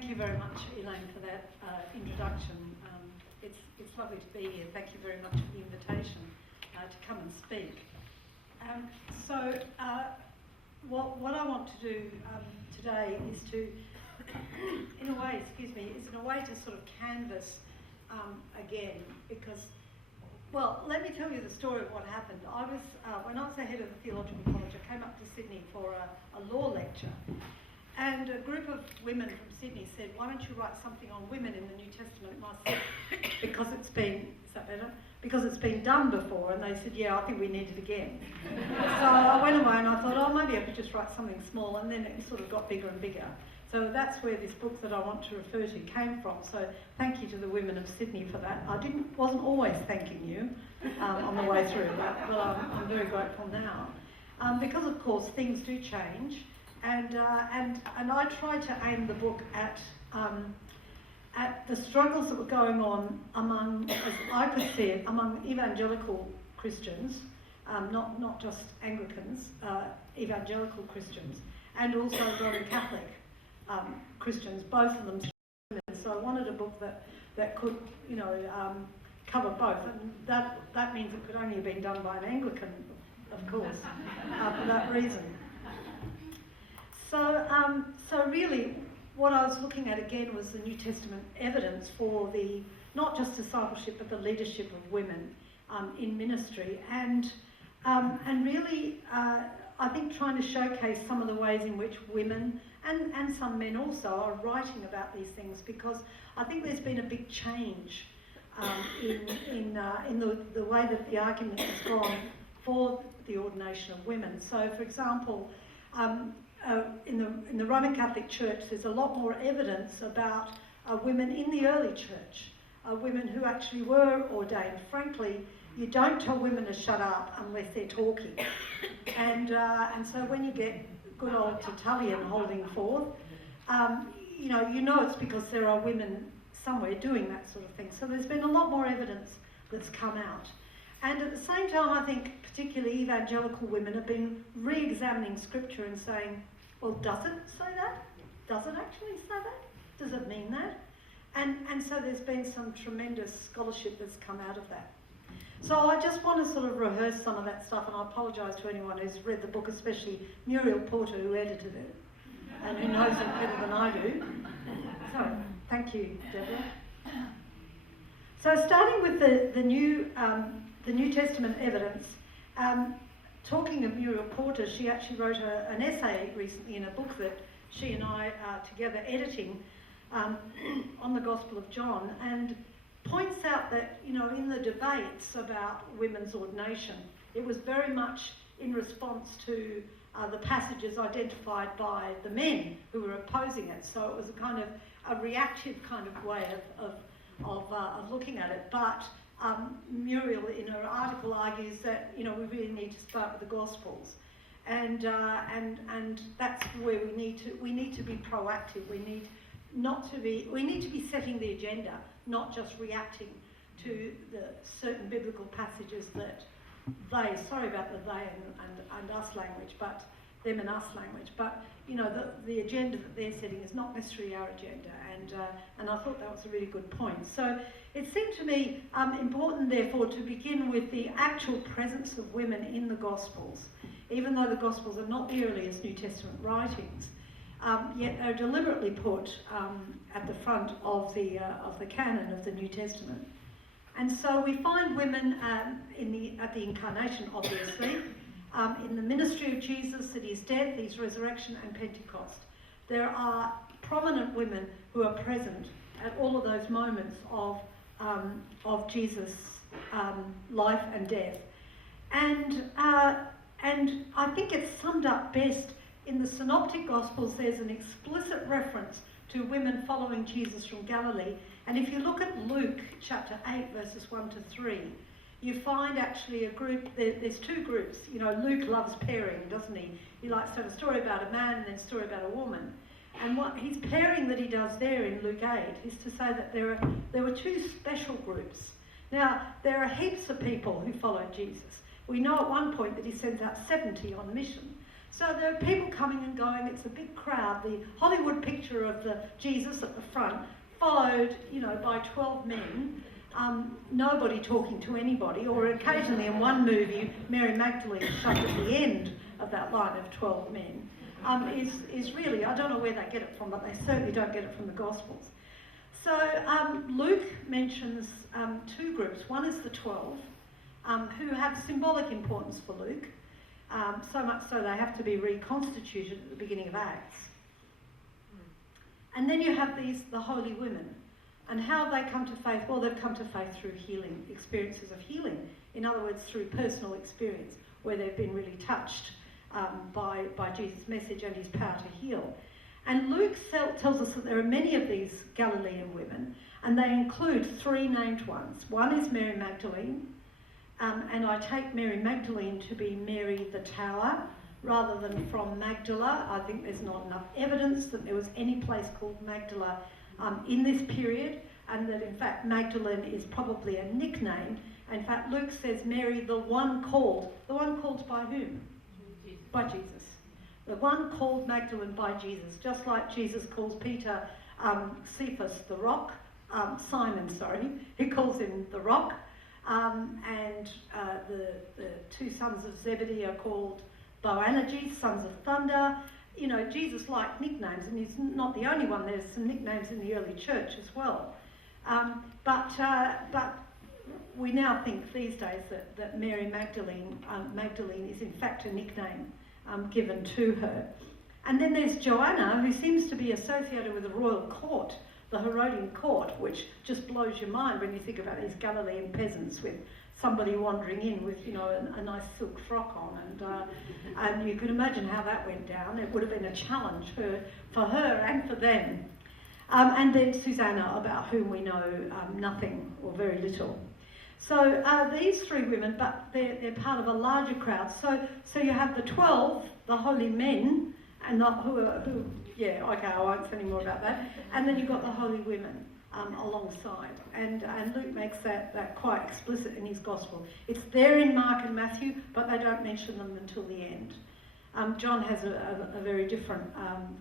Thank you very much, Elaine, for that introduction. It's lovely to be here. Thank you very much for the invitation to come and speak. What I want to do today is to, in a way to sort of canvass again, because, well, let me tell you the story of what happened. I was, when I was the head of the Theological College, I came up to Sydney for a law lecture, and a group of women from Sydney said, why don't you write something on women in the New Testament? And I said, because it's been, is that better? Because it's been done before. And they said, yeah, I think we need it again. So I went away and I thought, oh, maybe I could just write something small, and then it sort of got bigger and bigger. So that's where this book that I want to refer to came from. So thank you to the women of Sydney for that. I wasn't always thanking you on the way through, but I'm very grateful now. Because of course things do change, and I tried to aim the book at the struggles that were going on among, as I could see it, among evangelical Christians, not just Anglicans, evangelical Christians, and also Roman Catholic Christians, both of them. So I wanted a book that could, cover both, and that means it could only have been done by an Anglican, of course, for that reason. So really, what I was looking at again was the New Testament evidence for the not just discipleship but the leadership of women in ministry, and really I think trying to showcase some of the ways in which women and some men also are writing about these things, because I think there's been a big change in the way that the argument has gone for the ordination of women. So, for example, in the Roman Catholic Church, there's a lot more evidence about women in the early church, women who actually were ordained. Frankly, you don't tell women to shut up unless they're talking, and so when you get good old Tertullian holding forth, you know it's because there are women somewhere doing that sort of thing. So there's been a lot more evidence that's come out. And at the same time, I think particularly evangelical women have been re-examining scripture and saying, well, does it say that? Does it actually say that? Does it mean that? And so there's been some tremendous scholarship that's come out of that. So I just want to sort of rehearse some of that stuff, and I apologise to anyone who's read the book, especially Muriel Porter, who edited it, and who knows it better than I do. So, thank you, Deborah. So starting with the New Testament evidence, talking of Muriel Porter, she actually wrote an essay recently in a book that she and I are together editing on the Gospel of John, and points out that, in the debates about women's ordination, it was very much in response to the passages identified by the men who were opposing it. So it was a kind of a reactive kind of way of looking at it. But Muriel, in her article, argues that we really need to start with the Gospels, and that's where we need to be proactive. We need to be setting the agenda, not just reacting to the certain biblical passages that sorry about the they and us language, but them and us language, but the agenda that they're setting is not necessarily our agenda, and I thought that was a really good point. So it seemed to me important, therefore, to begin with the actual presence of women in the Gospels, even though the Gospels are not the earliest New Testament writings. Yet they're deliberately put at the front of the canon of the New Testament, and so we find women at the incarnation, obviously, in the ministry of Jesus, at his death, his resurrection, and Pentecost. There are prominent women who are present at all of those moments of Jesus' life and death, and I think it's summed up best. In the Synoptic Gospels, there's an explicit reference to women following Jesus from Galilee. And if you look at Luke chapter 8, verses 1 to 3, you find actually a group, there's two groups. Luke loves pairing, doesn't he? He likes to have a story about a man and then a story about a woman. And what his pairing that he does there in Luke 8 is to say that there were two special groups. Now, there are heaps of people who follow Jesus. We know at one point that he sends out 70 on mission. So there are people coming and going. It's a big crowd. The Hollywood picture of the Jesus at the front, followed, by 12 men, nobody talking to anybody, or occasionally in one movie, Mary Magdalene shoved at the end of that line of 12 men, is really, I don't know where they get it from, but they certainly don't get it from the Gospels. So Luke mentions two groups. One is the 12, who have symbolic importance for Luke, so much so they have to be reconstituted at the beginning of Acts. And then you have the holy women. And how have they come to faith? Well, they've come to faith through healing, experiences of healing. In other words, through personal experience, where they've been really touched by Jesus' message and his power to heal. And Luke tells us that there are many of these Galilean women, and they include three named ones. One is Mary Magdalene, and I take Mary Magdalene to be Mary the Tower, rather than from Magdala. I think there's not enough evidence that there was any place called Magdala in this period, and that in fact Magdalene is probably a nickname. In fact, Luke says Mary, the one called by whom? Jesus. By Jesus. The one called Magdalene by Jesus, just like Jesus calls Peter Cephas the rock, Simon, he calls him the rock, and the two sons of Zebedee are called Boanerges, sons of thunder. Jesus liked nicknames, and he's not the only one. There's some nicknames in the early church as well. But we now think these days that Mary Magdalene is in fact a nickname given to her. And then there's Joanna, who seems to be associated with the royal court, the Herodian court, which just blows your mind when you think about these Galilean peasants with somebody wandering in with, a nice silk frock on, and you can imagine how that went down. It would have been a challenge for her and for them. And then Susanna, about whom we know nothing or very little. So these three women, but they're part of a larger crowd. So you have the 12, the holy men, and I won't say any more about that. And then you've got the holy women alongside. And Luke makes that quite explicit in his gospel. It's there in Mark and Matthew, but they don't mention them until the end. John has a very different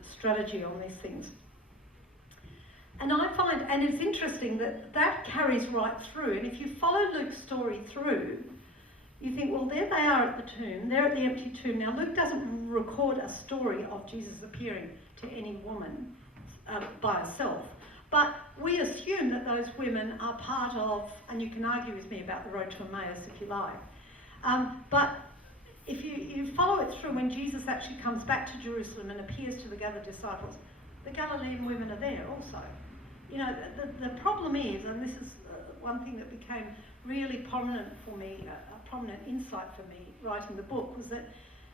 strategy on these things. And I find, and it's interesting that carries right through. And if you follow Luke's story through, you think, well, there they are at the tomb. They're at the empty tomb. Now, Luke doesn't record a story of Jesus appearing to any woman by herself. But we assume that those women are part of, and you can argue with me about the road to Emmaus if you like. But if you follow it through, when Jesus actually comes back to Jerusalem and appears to the gathered disciples, the Galilean women are there also. The problem is, and this is one thing that became really prominent for me, a prominent insight for me writing the book, was that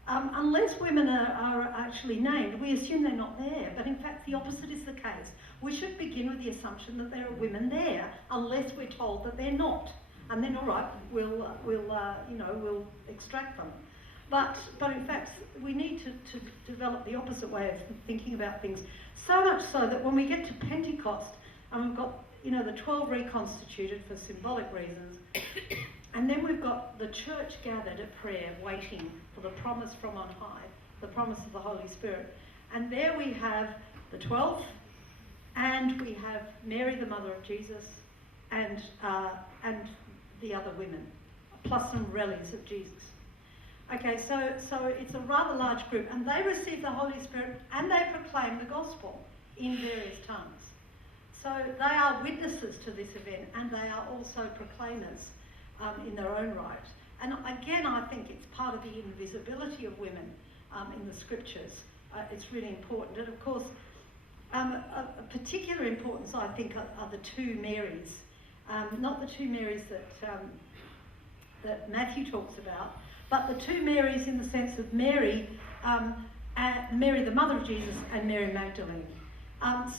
unless women are actually named, we assume they're not there. But in fact, the opposite is the case. We should begin with the assumption that there are women there, unless we're told that they're not. And then, all right, we'll extract them. But in fact, we need to develop the opposite way of thinking about things. So much so that when we get to Pentecost, and we've got the 12 reconstituted for symbolic reasons, and then we've got the church gathered at prayer, waiting for the promise from on high, the promise of the Holy Spirit. And there we have the 12, and we have Mary, the mother of Jesus, and the other women, plus some relics of Jesus. Okay, so it's a rather large group, and they receive the Holy Spirit, and they proclaim the gospel in various tongues. So they are witnesses to this event, and they are also proclaimers in their own right. And again, I think it's part of the invisibility of women in the scriptures. It's really important. And of course, a particular importance, I think, are the two Marys. Not the two Marys that Matthew talks about, but the two Marys in the sense of Mary, Mary the mother of Jesus, and Mary Magdalene.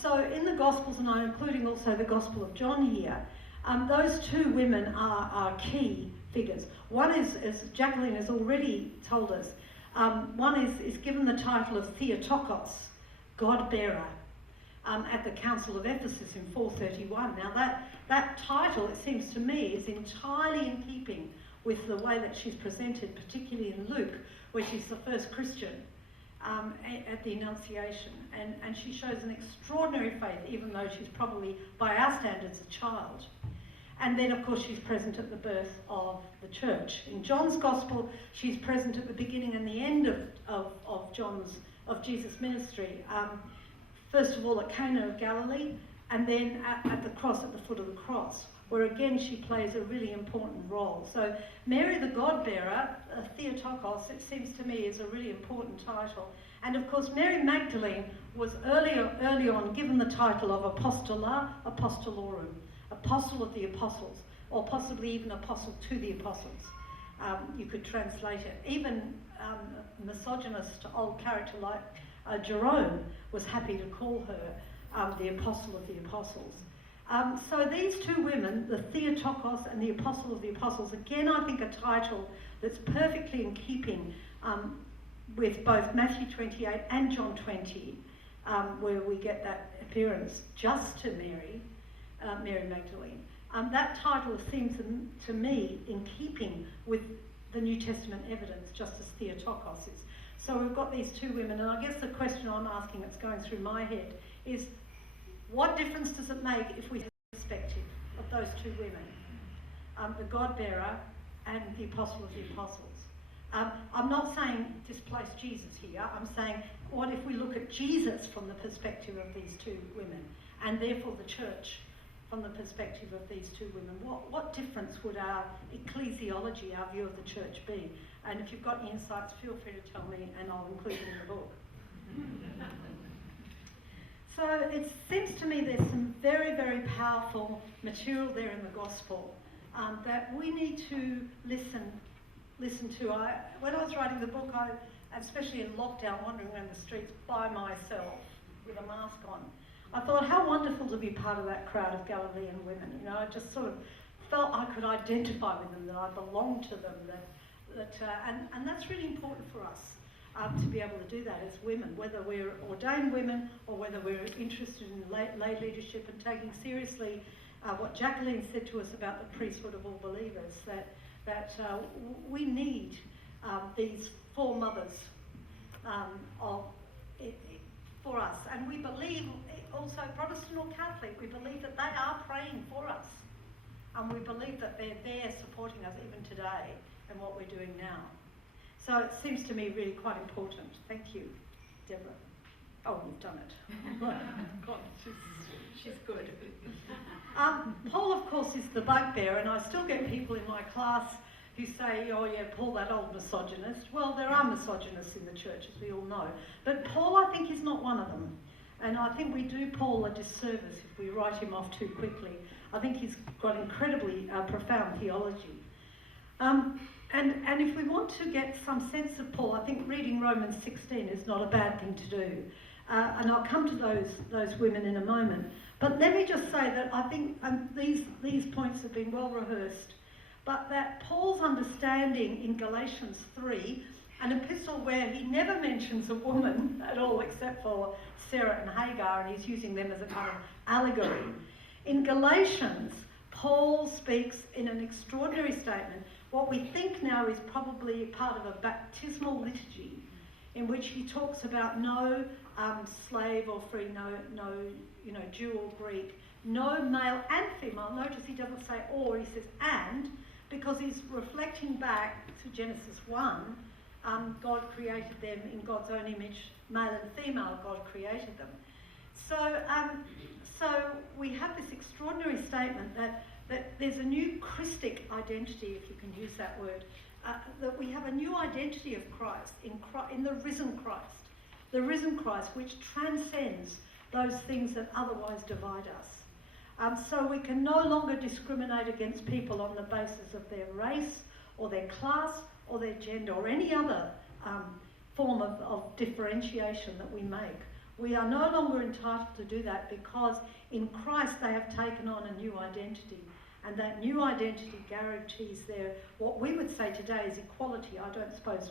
So in the Gospels, and I'm including also the Gospel of John here, those two women are key figures. One is, as Jacqueline has already told us, one is given the title of Theotokos, God-bearer, at the Council of Ephesus in 431. Now that title, it seems to me, is entirely in keeping with the way that she's presented, particularly in Luke, where she's the first Christian. at the Annunciation, and she shows an extraordinary faith, even though she's probably, by our standards, a child. And then, of course, she's present at the birth of the church. In John's Gospel, she's present at the beginning and the end of Jesus' ministry. First of all, at Cana of Galilee, and then at the cross, at the foot of the cross, where again she plays a really important role. So Mary the God-bearer, Theotokos, it seems to me, is a really important title. And of course, Mary Magdalene was early on given the title of Apostola Apostolorum, Apostle of the Apostles, or possibly even Apostle to the Apostles. You could translate it. Even misogynist old character like Jerome was happy to call her the Apostle of the Apostles. So these two women, the Theotokos and the Apostle of the Apostles, again I think a title that's perfectly in keeping with both Matthew 28 and John 20, where we get that appearance just to Mary Magdalene. That title seems to me in keeping with the New Testament evidence, just as Theotokos is. So we've got these two women, and I guess the question I'm asking that's going through my head is, what difference does it make if we have the perspective of those two women, the God-bearer and the Apostle of the Apostles? I'm not saying displace Jesus here. I'm saying, what if we look at Jesus from the perspective of these two women, and therefore the church from the perspective of these two women? What difference would our ecclesiology, our view of the church, be? And if you've got any insights, feel free to tell me, and I'll include them in the book. So it seems to me there's some very, very powerful material there in the gospel that we need to listen to. When I was writing the book, especially in lockdown, wandering around the streets by myself with a mask on, I thought how wonderful to be part of that crowd of Galilean women. You know, I just sort of felt I could identify with them, that I belonged to them, and that's really important for us. To be able to do that as women, whether we're ordained women or whether we're interested in lay leadership and taking seriously what Jacqueline said to us about the priesthood of all believers, that we need these four mothers for us. And we believe, also Protestant or Catholic, we believe that they are praying for us. And we believe that they're there supporting us even today in what we're doing now. So it seems to me really quite important. Thank you, Deborah. Oh, you've done it. God, she's good. Paul, of course, is the bugbear, and I still get people in my class who say, oh yeah, Paul, that old misogynist. Well, there are misogynists in the church, as we all know. But Paul, I think, is not one of them. And I think we do Paul a disservice if we write him off too quickly. I think he's got incredibly profound theology. And if we want to get some sense of Paul, I think reading Romans 16 is not a bad thing to do. And I'll come to those women in a moment. But let me just say that I think these points have been well rehearsed, but that Paul's understanding in Galatians 3, an epistle where he never mentions a woman at all except for Sarah and Hagar, and he's using them as a kind of allegory. In Galatians, Paul speaks in an extraordinary statement, what we think now is probably part of a baptismal liturgy, in which he talks about no slave or free, no Jew or Greek, no male and female. Notice he doesn't say or, he says and, because he's reflecting back to Genesis 1. God created them in God's own image, male and female, God created them. So we have this extraordinary statement that there's a new Christic identity, if you can use that word, that we have a new identity of Christ in the risen Christ, which transcends those things that otherwise divide us. So we can no longer discriminate against people on the basis of their race or their class or their gender or any other form of differentiation that we make. We are no longer entitled to do that because in Christ they have taken on a new identity. And that new identity guarantees what we would say today is equality. I don't suppose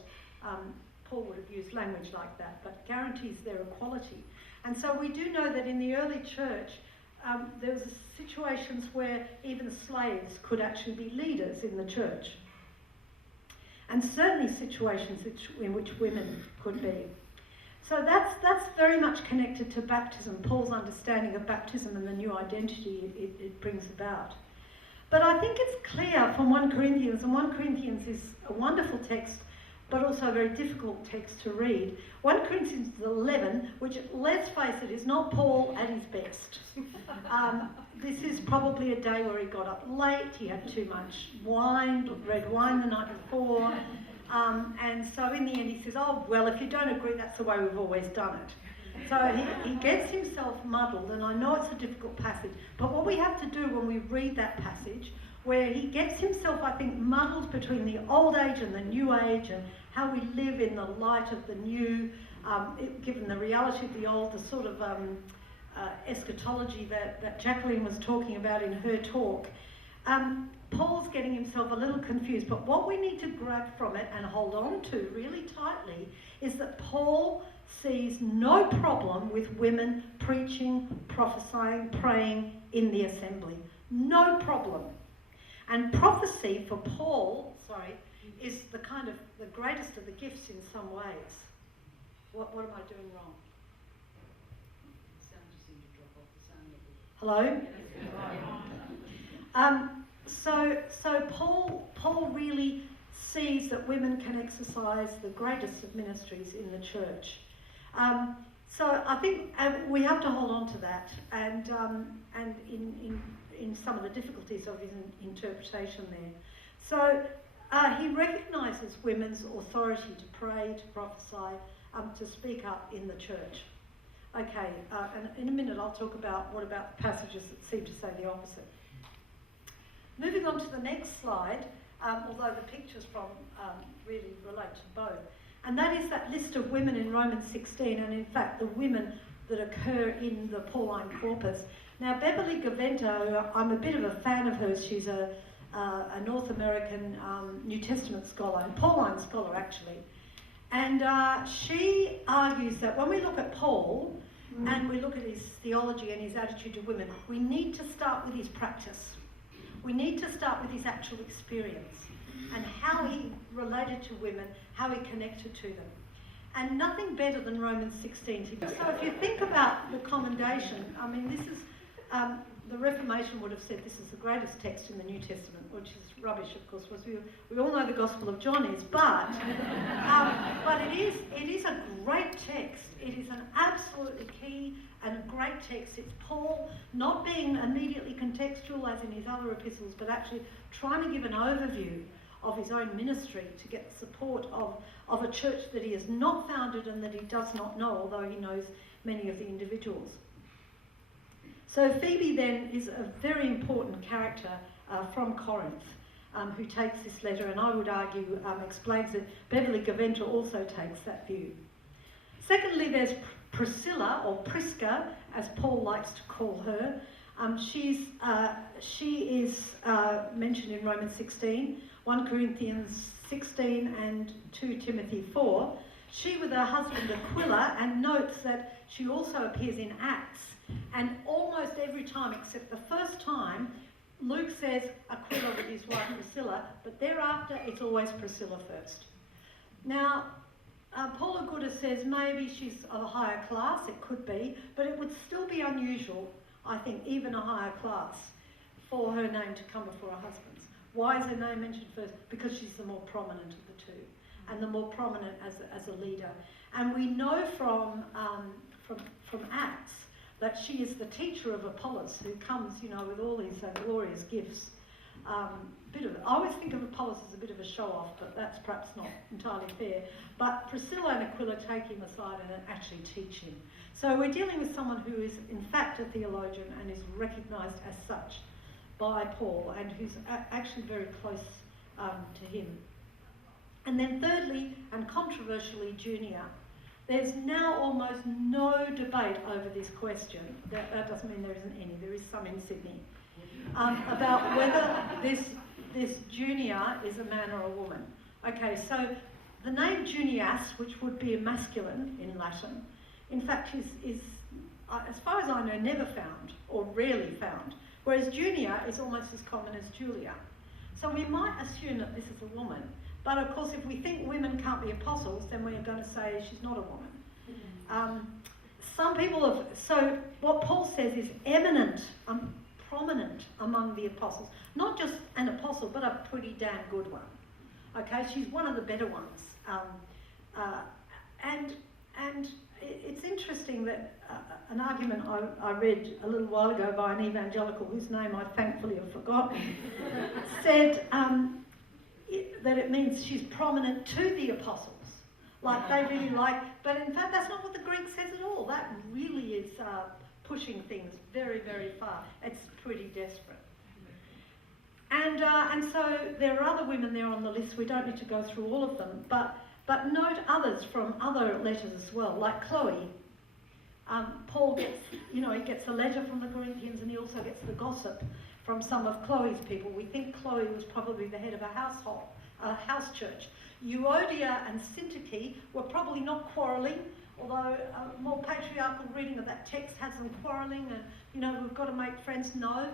Paul would have used language like that, but guarantees their equality. And so we do know that in the early church, there was situations where even slaves could actually be leaders in the church. And certainly situations in which women could be. So that's very much connected to baptism, Paul's understanding of baptism and the new identity it brings about. But I think it's clear from 1 Corinthians, and 1 Corinthians is a wonderful text, but also a very difficult text to read. 1 Corinthians 11, which, let's face it, is not Paul at his best. This is probably a day where he got up late, he had too much wine, red wine the night before, and so in the end he says, oh, well, if you don't agree, that's the way we've always done it. So he gets himself muddled, and I know it's a difficult passage, but what we have to do when we read that passage, where he gets himself, I think, muddled between the old age and the new age, and how we live in the light of the new, given the reality of the old, the sort of eschatology that Jacqueline was talking about in her talk. Paul's getting himself a little confused, but what we need to grab from it and hold on to really tightly is that Paul sees no problem with women preaching, prophesying, praying in the assembly. No problem. And prophecy for Paul, is the kind of the greatest of the gifts in some ways. What am I doing wrong? The sound just seemed to drop off. The sound Hello? So Paul really sees that women can exercise the greatest of ministries in the church. So I think we have to hold on to that, and in some of the difficulties of his interpretation there. So he recognises women's authority to pray, to prophesy, to speak up in the church. Okay, and in a minute I'll talk about what about the passages that seem to say the opposite. Moving on to the next slide, although the pictures from really relate to both, and that is that list of women in Romans 16, and in fact the women that occur in the Pauline corpus. Now Beverly Gavento, I'm a bit of a fan of hers. She's a North American New Testament scholar, and Pauline scholar actually. And she argues that when we look at Paul and we look at his theology and his attitude to women, we need to start with his practice. We need to start with his actual experience and how he related to women, how he connected to them. And nothing better than Romans 16. So if you think about the commendation, I mean, this is, the Reformation would have said this is the greatest text in the New Testament, which is rubbish, of course, because we all know the Gospel of John is, but it is a great text. It is an absolutely key and a great text. It's Paul not being immediately contextual as in his other epistles, but actually trying to give an overview of his own ministry to get the support of a church that he has not founded and that he does not know, although he knows many of the individuals. So Phoebe then is a very important character from Corinth who takes this letter, and I would argue explains it. Beverly Gavento also takes that view. Secondly, there's Priscilla, or Prisca, as Paul likes to call her. She is mentioned in Romans 16, 1 Corinthians 16 and 2 Timothy 4. She with her husband Aquila, and notes that she also appears in Acts. And almost every time, except the first time, Luke says Aquila with his wife Priscilla, but thereafter it's always Priscilla first. Now, Paul Aguda says maybe she's of a higher class, it could be, but it would still be unusual, I think, even a higher class, for her name to come before her husband's. Why is her name mentioned first? Because she's the more prominent of the two, and the more prominent as a leader. And we know from Acts that she is the teacher of Apollos, who comes, with all these glorious gifts. I always think of Apollos as a bit of a show-off, but that's perhaps not entirely fair. But Priscilla and Aquila take him aside and actually teach him. So we're dealing with someone who is, in fact, a theologian and is recognised as such by Paul, and who's actually very close to him. And then thirdly, and controversially, Junia. There's now almost no debate over this question. That doesn't mean there isn't any. There is some in Sydney. About whether this Junia is a man or a woman. Okay, so the name Junias, which would be a masculine in Latin, in fact is as far as I know, never found, or rarely found. Whereas Junia is almost as common as Julia. So we might assume that this is a woman. But of course, if we think women can't be apostles, then we're going to say she's not a woman. Some people have, so what Paul says is eminent, prominent among the apostles. Not just an apostle, but a pretty damn good one. Okay, she's one of the better ones. And it's interesting that an argument I read a little while ago by an evangelical, whose name I thankfully have forgotten, said that it means she's prominent to the apostles. Like they really like, but in fact that's not what the Greek says at all. That really is pushing things very, very far. It's pretty desperate. And so there are other women there on the list. We don't need to go through all of them, but note others from other letters as well, like Chloe. Paul gets, he gets a letter from the Corinthians, and he also gets the gossip from some of Chloe's people. We think Chloe was probably the head of a house church. Euodia and Syntyche were probably not quarrelling, although a more patriarchal reading of that text has them quarrelling and, we've got to make friends. No.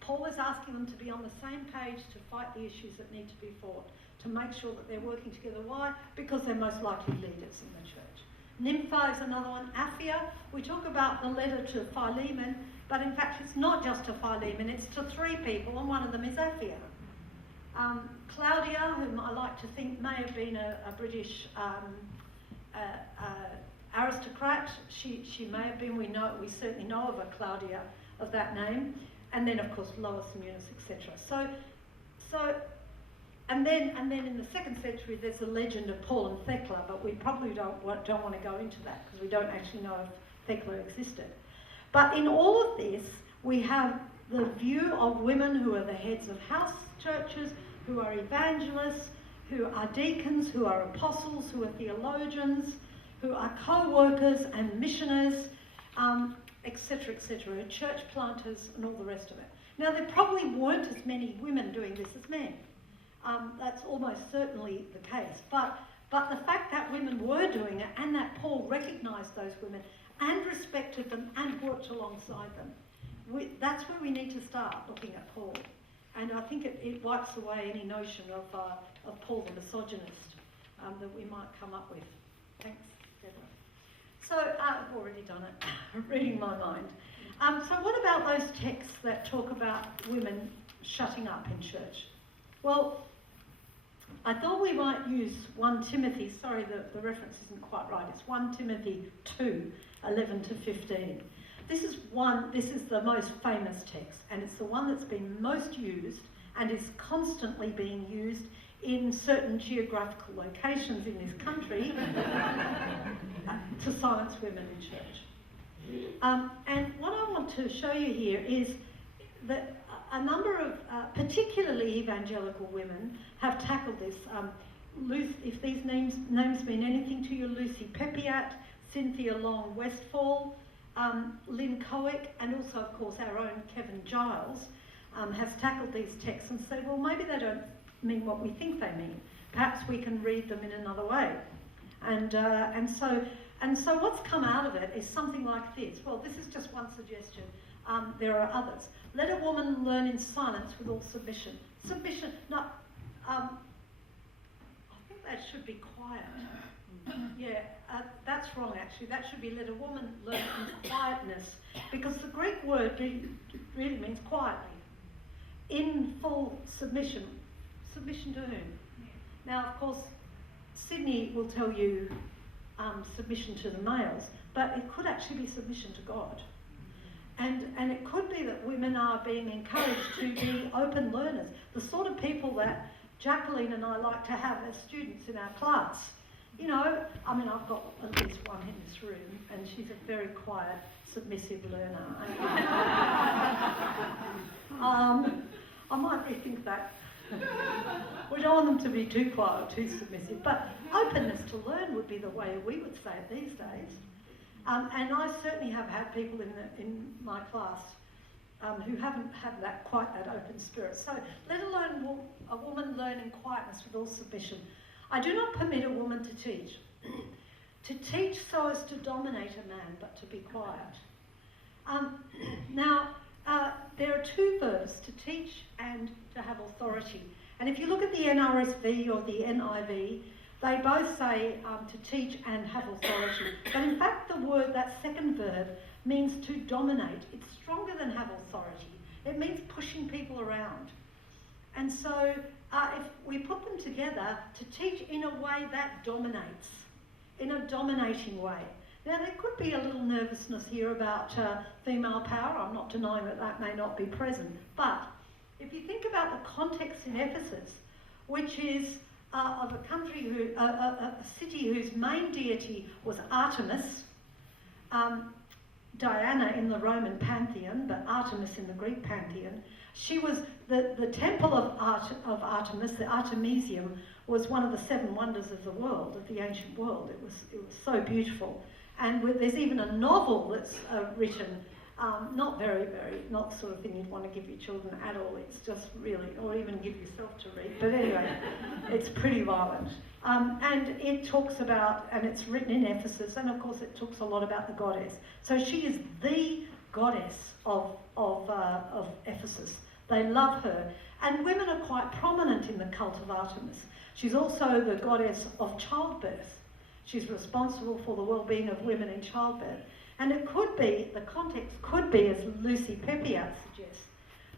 Paul is asking them to be on the same page to fight the issues that need to be fought, to make sure that they're working together. Why? Because they're most likely leaders in the church. Nympha is another one. Aphia, we talk about the letter to Philemon, but in fact it's not just to Philemon, it's to 3 people, and one of them is Aphia. Claudia, whom I like to think may have been a British aristocrat, she may have been, we certainly know of a Claudia of that name, and then of course Lois and Eunice, etc. And then in the 2nd century there's a legend of Paul and Thecla, but we probably don't want to go into that because we don't actually know if Thecla existed. But in all of this, we have the view of women who are the heads of house churches, who are evangelists, who are deacons, who are apostles, who are theologians, who are co-workers and missioners, etc., church planters and all the rest of it. Now, there probably weren't as many women doing this as men. That's almost certainly the case. But the fact that women were doing it and that Paul recognised those women and respected them and worked alongside them, that's where we need to start looking at Paul. And I think it wipes away any notion of Paul the misogynist that we might come up with. Thanks, Deborah. So I've already done it, reading my mind. So what about those texts that talk about women shutting up in church? Well, I thought we might use 1 Timothy, sorry the reference isn't quite right, it's 1 Timothy 2, 11 to 15. This is the most famous text, and it's the one that's been most used and is constantly being used in certain geographical locations in this country to silence women in church. And what I want to show you here is that a number of, particularly evangelical women, have tackled this. If these names mean anything to you, Lucy Pepiat, Cynthia Long Westfall, Lynn Coick, and also, of course, our own Kevin Giles has tackled these texts and said, well, maybe they don't mean what we think they mean. Perhaps we can read them in another way. And so what's come out of it is something like this. Well, this is just one suggestion. There are others. Let a woman learn in silence with all submission. Submission, no, I think that should be quiet. Yeah, that's wrong actually. That should be let a woman learn in quietness, because the Greek word really means quietly. In full submission. Submission to whom? Now, of course, Sydney will tell you submission to the males, but it could actually be submission to God. And it could be that women are being encouraged to be open learners, the sort of people that Jacqueline and I like to have as students in our class. I've got at least one in this room, and she's a very quiet, submissive learner. I might rethink that. We don't want them to be too quiet or too submissive, but openness to learn would be the way we would say it these days. And I certainly have had people in my class who haven't had quite that open spirit. So let a woman learn in quietness with all submission. I do not permit a woman to teach. To teach so as to dominate a man, but to be quiet. There are 2 verbs, to teach and to have authority. And if you look at the NRSV or the NIV, they both say to teach and have authority. But in fact, the word, that second verb, means to dominate. It's stronger than have authority. It means pushing people around. And so if we put them together, to teach in a way that dominates, in a dominating way. Now, there could be a little nervousness here about female power. I'm not denying that that may not be present. But if you think about the context in Ephesus, which is of a country, a city whose main deity was Artemis, Diana in the Roman pantheon, but Artemis in the Greek pantheon. She was the temple of Artemis, the Artemisium, was one of the 7 wonders of the world, of the ancient world. It was so beautiful. And there's even a novel that's written, not not the sort of thing you'd want to give your children at all. It's just really, or even give yourself to read. But anyway, it's pretty violent. And it talks about, and it's written in Ephesus, and of course it talks a lot about the goddess. So she is the goddess of Ephesus. They love her. And women are quite prominent in the cult of Artemis. She's also the goddess of childbirth. She's responsible for the well-being of women in childbirth. And it could be, the context could be, as Lucy Peppiatt suggests,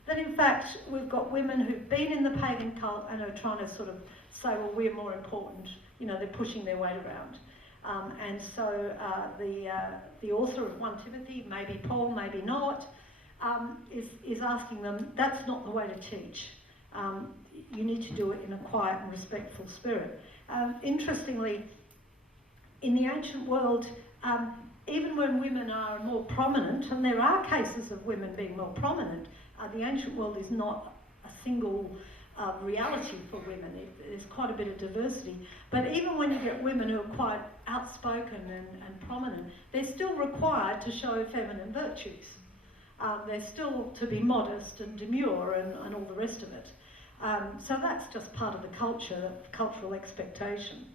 that in fact we've got women who've been in the pagan cult and are trying to sort of say, well, we're more important. You know, they're pushing their weight around. And so the author of 1 Timothy, maybe Paul, maybe not, is asking them, that's not the way to teach. You need to do it in a quiet and respectful spirit. Interestingly, in the ancient world, even when women are more prominent, and there are cases of women being more prominent, the ancient world is not a single reality for women. There's quite a bit of diversity. But even when you get women who are quite outspoken and prominent, they're still required to show feminine virtues. They're still to be modest and demure and all the rest of it. So that's just part of the culture, the cultural expectation.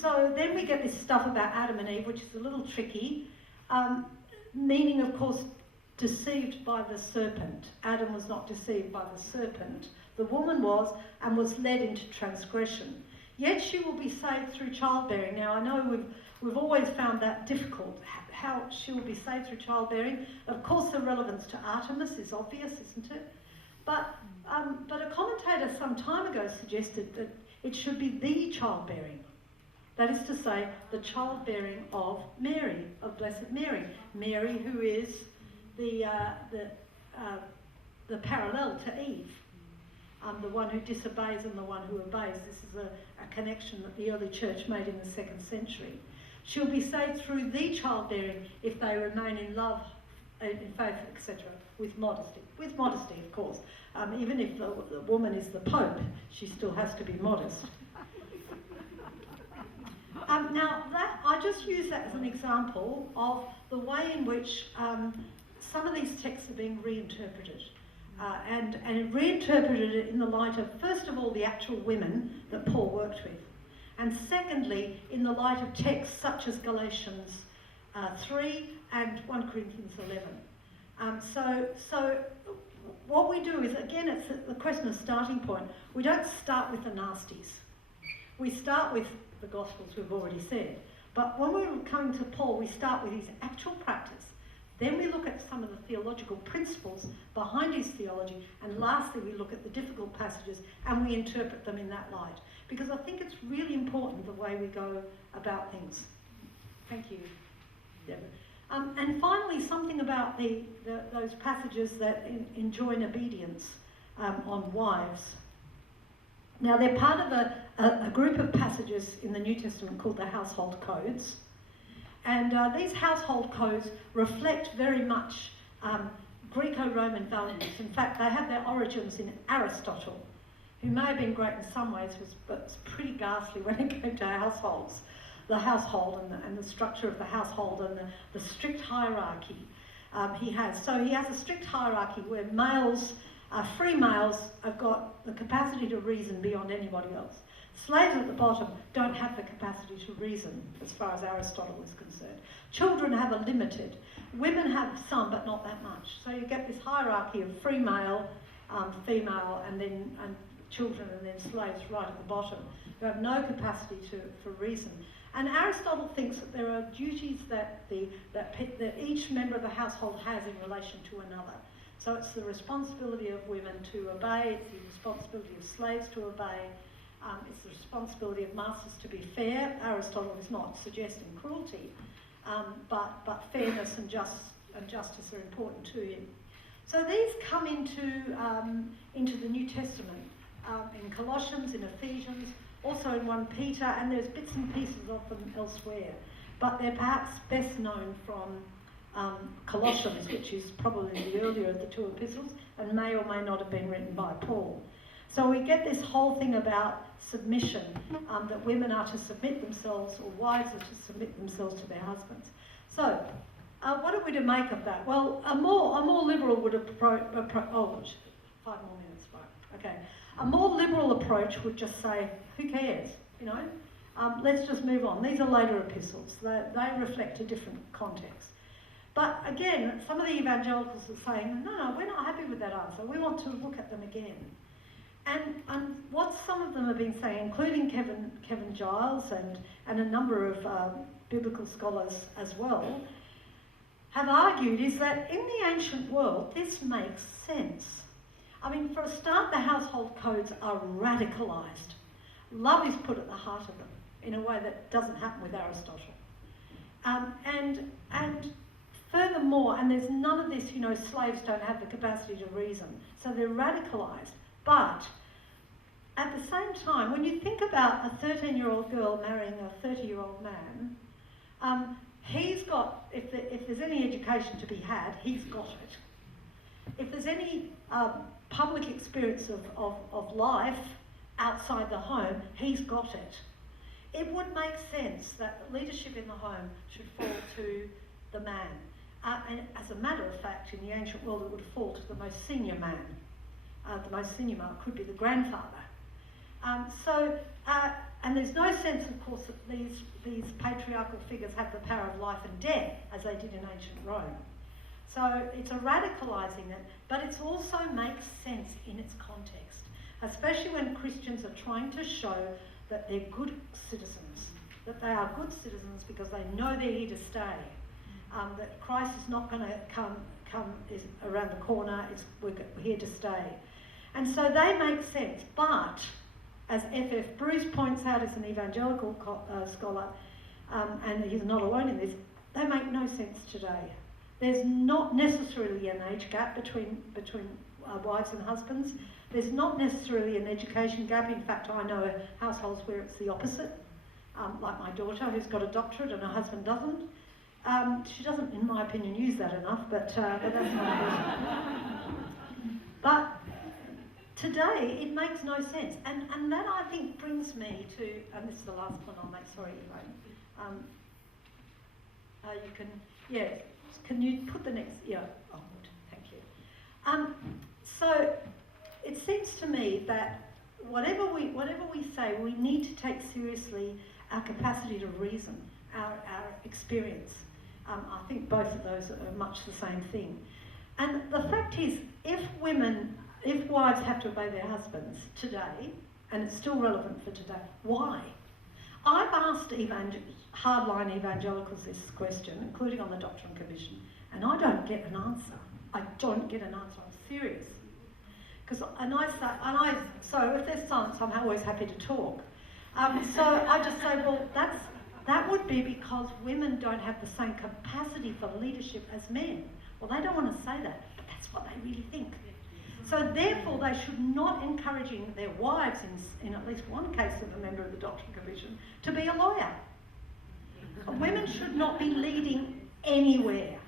So then we get this stuff about Adam and Eve, which is a little tricky, meaning, of course, deceived by the serpent. Adam was not deceived by the serpent. The woman was, and was led into transgression. Yet she will be saved through childbearing. Now, I know we've always found that difficult, how she will be saved through childbearing. Of course, the relevance to Artemis is obvious, isn't it? But a commentator some time ago suggested that it should be the childbearing. That is to say, the childbearing of Mary, of Blessed Mary. Mary, who is the parallel to Eve, the one who disobeys and the one who obeys. This is a connection that the early church made in the 2nd century. She'll be saved through the childbearing if they remain in love, in faith, etc., with modesty. With modesty, of course. Even if the woman is the Pope, she still has to be modest. Now, I just use that as an example of the way in which some of these texts are being reinterpreted. And reinterpreted it in the light of, first of all, the actual women that Paul worked with. And secondly, in the light of texts such as Galatians 3 and 1 Corinthians 11. So what we do is, again, it's the question of starting point. We don't start with the nasties. We start with the Gospels, we've already said. But when we're coming to Paul, we start with his actual practice. Then we look at some of the theological principles behind his theology. And lastly, we look at the difficult passages and we interpret them in that light. Because I think it's really important the way we go about things. Thank you, Deborah. And finally, something about those passages that enjoin obedience on wives. Now, they're part of a group of passages in the New Testament called the Household Codes. And these household codes reflect very much Greco-Roman values. In fact, they have their origins in Aristotle, who may have been great in some ways, but was pretty ghastly when it came to households. The household and the structure of the household and the strict hierarchy he has. So he has a strict hierarchy where males, free males, have got the capacity to reason beyond anybody else. Slaves at the bottom don't have the capacity to reason as far as Aristotle is concerned. Children have a limited. Women have some, but not that much. So you get this hierarchy of free male, female, and then children and then slaves right at the bottom, who have no capacity for reason. And Aristotle thinks that there are duties that each member of the household has in relation to another. So it's the responsibility of women to obey, it's the responsibility of slaves to obey, it's the responsibility of masters to be fair. Aristotle is not suggesting cruelty, but fairness and justice are important to him. So these come into the New Testament, in Colossians, in Ephesians, also in 1 Peter, and there's bits and pieces of them elsewhere. But they're perhaps best known from Colossians, which is probably the earlier of the two epistles, and may or may not have been written by Paul. So we get this whole thing about submission, that women are to submit themselves, or wives are to submit themselves to their husbands. So, what are we to make of that? Well, a more liberal would approach. 5 more minutes, right? Okay. A more liberal approach would just say, who cares? You know, let's just move on. These are later epistles. They reflect a different context. But again, some of the evangelicals are saying, no, we're not happy with that answer. We want to look at them again. And what some of them have been saying, including Kevin Giles and a number of biblical scholars as well, have argued is that in the ancient world, this makes sense. I mean, for a start, the household codes are radicalised. Love is put at the heart of them in a way that doesn't happen with Aristotle. And furthermore, and there's none of this, you know, slaves don't have the capacity to reason. So they're radicalised. But at the same time, when you think about a 13-year-old girl marrying a 30-year-old man, he's got, if there's any education to be had, he's got it. If there's any public experience of life outside the home, he's got it. It would make sense that leadership in the home should fall to the man. And as a matter of fact, in the ancient world, it would fall to the most senior man. The most senior man could be the grandfather. And there's no sense, of course, that these patriarchal figures have the power of life and death, as they did in ancient Rome. So it's a radicalising it, but it also makes sense in its context, especially when Christians are trying to show that they're good citizens, that they are good citizens because they know they're here to stay, that Christ is not going to come is around the corner, we're here to stay. And so they make sense, but as F.F. Bruce points out as an evangelical scholar, and he's not alone in this, they make no sense today. There's not necessarily an age gap between wives and husbands. There's not necessarily an education gap. In fact, I know households where it's the opposite, like my daughter who's got a doctorate and her husband doesn't. She doesn't, in my opinion, use that enough, but that's not important. But today, it makes no sense. And that, I think, brings me to, and this is the last point I'll make, sorry, Elaine. You can, yeah, can you put the next, yeah, oh, good, thank you. So, it seems to me that whatever we say, we need to take seriously our capacity to reason, our experience. I think both of those are much the same thing. And the fact is, if wives have to obey their husbands today, and it's still relevant for today, why? I've asked hardline evangelicals this question, including on the Doctrine Commission, and I don't get an answer. I don't get an answer. I'm serious. So if there's silence, I'm always happy to talk. So I just say, well, that would be because women don't have the same capacity for leadership as men. Well, they don't want to say that, but that's what they really think. So therefore, they should not encouraging their wives, in at least one case of a member of the Doctrine Commission, to be a lawyer. Women should not be leading anywhere.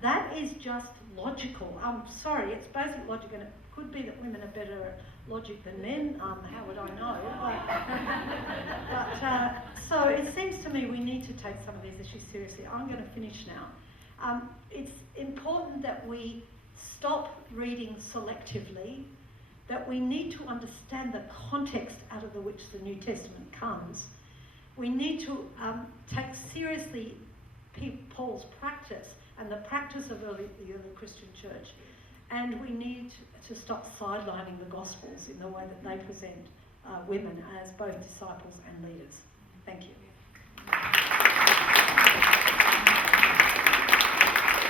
That is just logical. I'm sorry, it's basic logic, and it could be that women are better at logic than men. How would I know? So it seems to me we need to take some of these issues seriously. I'm going to finish now. It's important that we stop reading selectively, that we need to understand the context out of which the New Testament comes. We need to take seriously Paul's practice and the practice of the early Christian church, And we need to stop sidelining the Gospels in the way that they present women as both disciples and leaders.